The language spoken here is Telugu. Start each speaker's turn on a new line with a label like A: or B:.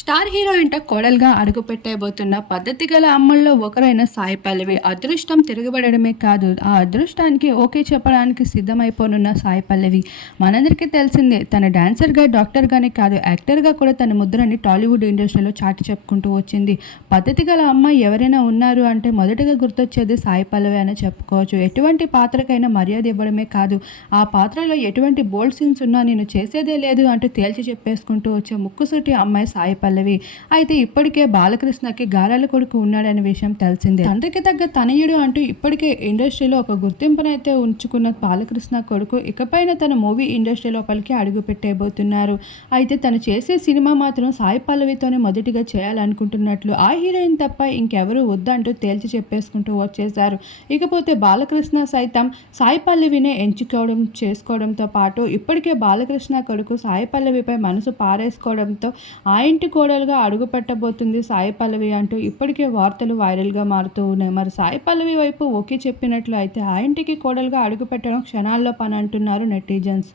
A: స్టార్ హీరోయిన్ కోడలుగా అడుగుపెట్టబోతున్న పద్ధతి గల అమ్మల్లో ఒకరైన సాయి పల్లవి అదృష్టం తిరగబడమే కాదు ఆ అదృష్టానికి ఓకే చెప్పడానికి సిద్ధమైపోనున్న సాయి పల్లవి. మనందరికీ తెలిసిందే తన డాన్సర్గా డాక్టర్గానే కాదు యాక్టర్గా కూడా తన ముద్రని టాలీవుడ్ ఇండస్ట్రీలో చాటి చెప్పుకుంటూ వచ్చింది. పద్ధతి గల అమ్మాయి ఎవరైనా ఉన్నారు అంటే మొదటగా గుర్తొచ్చేది సాయి పల్లవి అని చెప్పుకోవచ్చు. ఎటువంటి పాత్రకైనా మర్యాద ఇవ్వడమే కాదు ఆ పాత్రలో ఎటువంటి బోల్డ్ సీన్స్ ఉన్నా నేను చేసేదే లేదు అంటూ తేల్చి చెప్పేసుకుంటూ వచ్చే ముక్కుసూటి అమ్మాయి సాయి పల్లవి అయితే ఇప్పటికే బాలకృష్ణకి గారాల కొడుకు ఉన్నాడనే విషయం తెలిసిందే. తండ్రికి తగ్గ తనయుడు అంటూ ఇప్పటికే ఇండస్ట్రీలో ఒక గుర్తింపునైతే ఉంచుకున్న బాలకృష్ణ కొడుకు ఇకపైన తన మూవీ ఇండస్ట్రీ లోపలికి అడుగు పెట్టేయబోతున్నారు. అయితే తను చేసే సినిమా మాత్రం సాయి పల్లవితోనే మొదటిగా చేయాలనుకుంటున్నట్లు. ఆ హీరోయిన్ తప్ప ఇంకెవరూ వద్దంటూ తేల్చి చెప్పేసుకుంటూ వచ్చేశారు. ఇకపోతే బాలకృష్ణ సైతం సాయి పల్లవినే ఎంచుకోవడం చేసుకోవడంతో పాటు ఇప్పటికే బాలకృష్ణ కొడుకు సాయి పల్లవిపై మనసు పారేసుకోవడంతో ఆ ఇంటి కోడలుగా అడుగు పెట్టబోతుంది సాయి పల్లవి అంటూ ఇప్పటికే వార్తలు వైరల్గా మారుతూ ఉన్నాయి. మరి సాయి పల్లవి వైపు ఓకే చెప్పినట్లు అయితే ఆ ఇంటికి కోడలుగా అడుగు పెట్టడం క్షణాల్లో పని అంటున్నారు నెటిజన్స్.